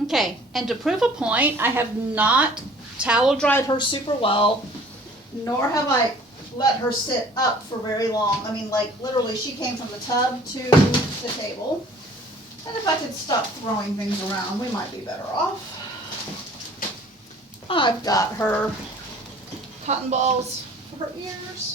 Okay, and to prove a point, I have not towel dried her super well, nor have I let her sit up for very long. I mean, like, literally, she came from the tub to the table. And if I could stop throwing things around, we might be better off. I've got her cotton balls for her ears.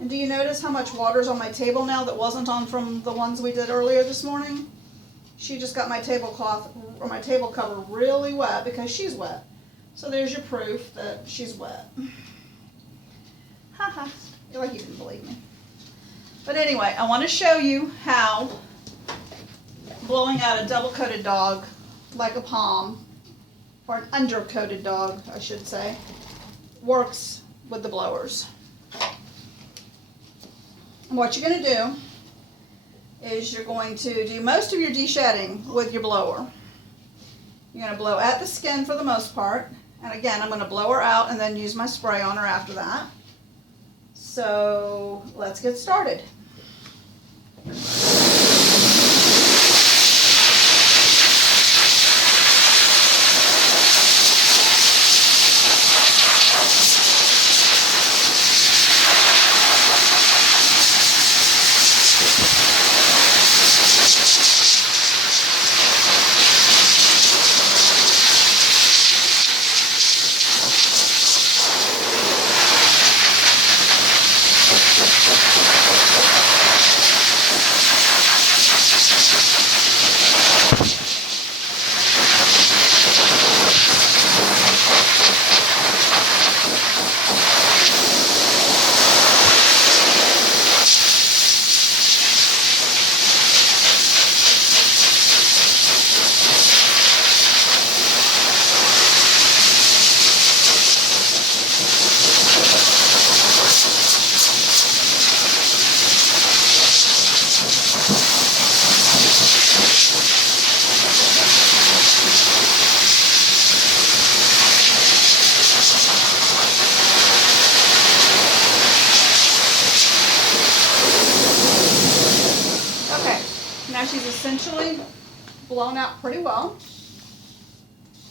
And do you notice how much water's on my table now that wasn't on from the ones we did earlier this morning? She just got my tablecloth or my table cover really wet because she's wet. So there's your proof that she's wet. Haha, you're like you didn't believe me. But anyway, I want to show you how blowing out a double-coated dog like a pom, or an undercoated dog, I should say, works with the blowers. What you're going to do is you're going to do most of your de-shedding with your blower. You're going to blow at the skin for the most part. And again, I'm going to blow her out and then use my spray on her after that. So let's get started. Now she's essentially blown out pretty well,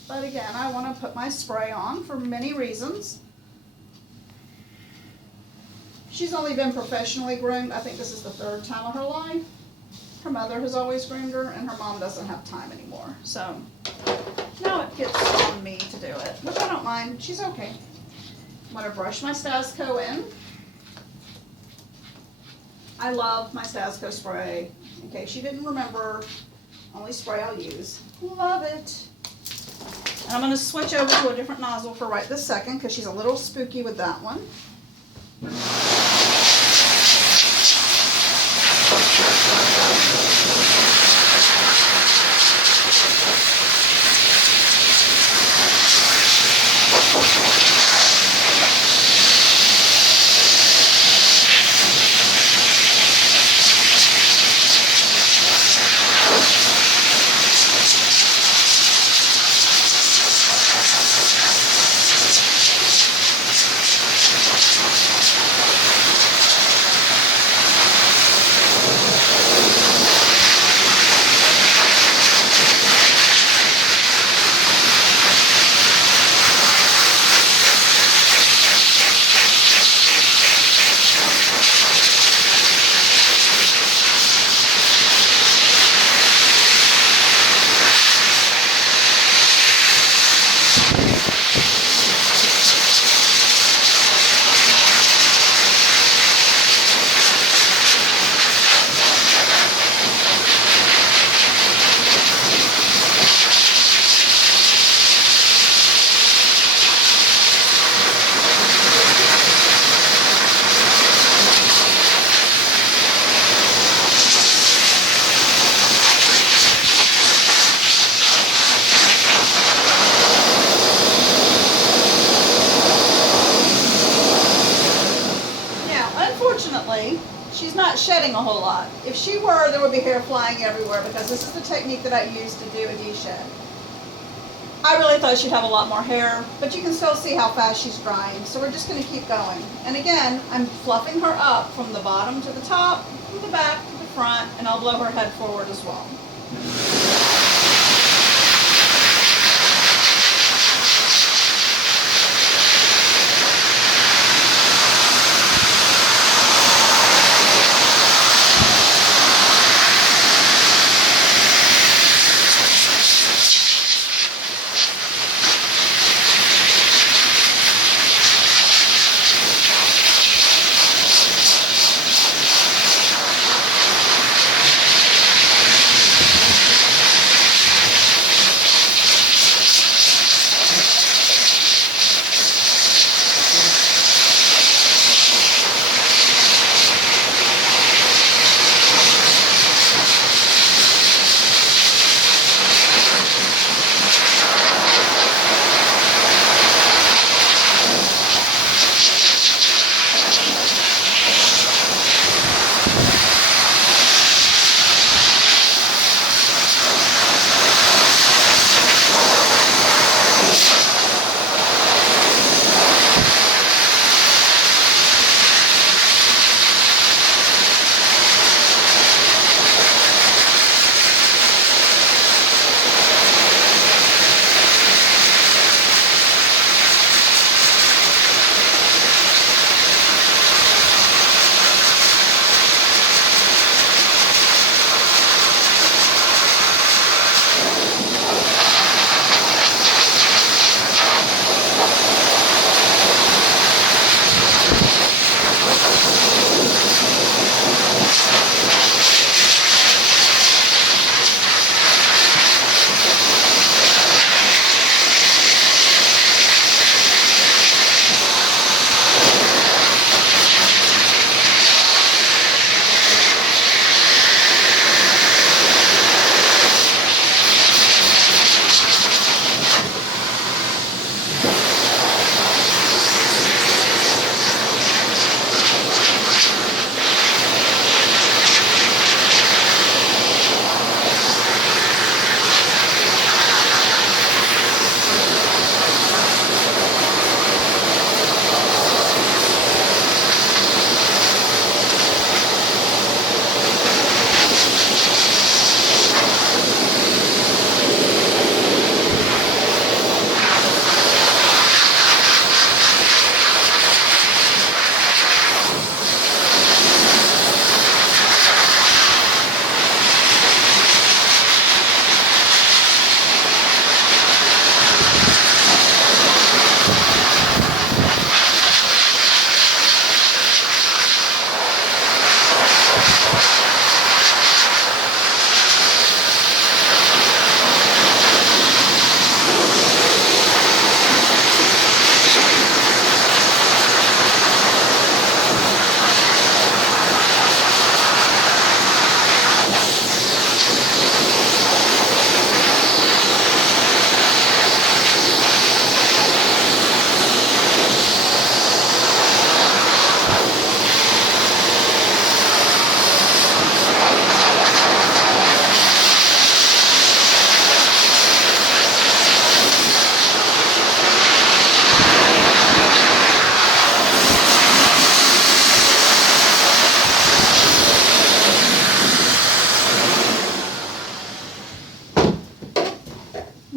but again, I want to put my spray on for many reasons. She's only been professionally groomed. I think this is the 3rd time of her life. Her mother has always groomed her, and her mom doesn't have time anymore. So now it gets on me to do it, which I don't mind. She's okay. I'm going to brush my Stasco in. I love my Stasco spray. In case you didn't remember, only spray I'll use. Love it. And I'm going to switch over to a different nozzle for right this second because she's a little spooky with that one. She's not shedding a whole lot. If she were, there would be hair flying everywhere because this is the technique that I use to do a de-shed. I really thought she'd have a lot more hair, but you can still see how fast she's drying, so we're just going to keep going. And again, I'm fluffing her up from the bottom to the top, from the back to the front, and I'll blow her head forward as well.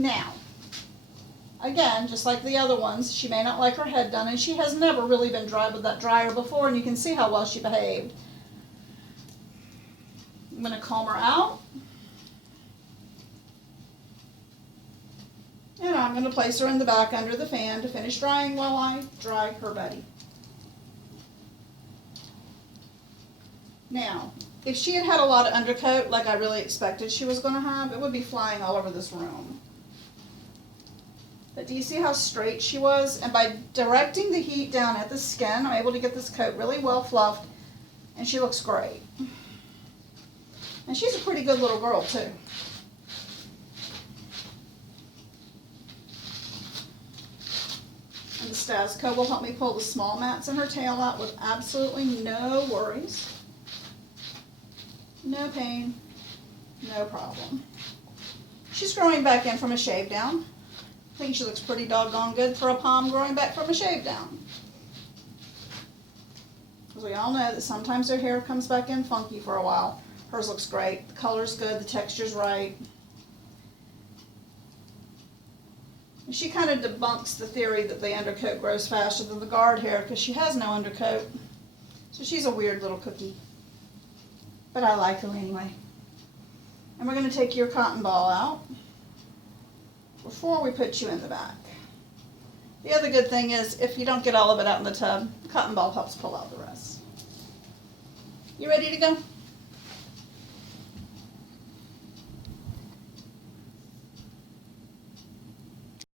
Now, again, just like the other ones, she may not like her head done, and she has never really been dried with that dryer before, and you can see how well she behaved. I'm going to comb her out. And I'm going to place her in the back under the fan to finish drying while I dry her buddy. Now, if she had had a lot of undercoat, like I really expected she was going to have, it would be flying all over this room. But do you see how straight she was? And by directing the heat down at the skin, I'm able to get this coat really well fluffed, and she looks great. And she's a pretty good little girl, too. And the Stasco will help me pull the small mats in her tail out with absolutely no worries. No pain, no problem. She's growing back in from a shave down. I think she looks pretty doggone good for a pom growing back from a shave down. Because we all know that sometimes their hair comes back in funky for a while. Hers looks great. The color's good, the texture's right. And she kind of debunks the theory that the undercoat grows faster than the guard hair because she has no undercoat. So she's a weird little cookie. But I like her anyway. And we're going to take your cotton ball out before we put you in the back. The other good thing is if you don't get all of it out in the tub, the cotton ball helps pull out the rest. You ready to go?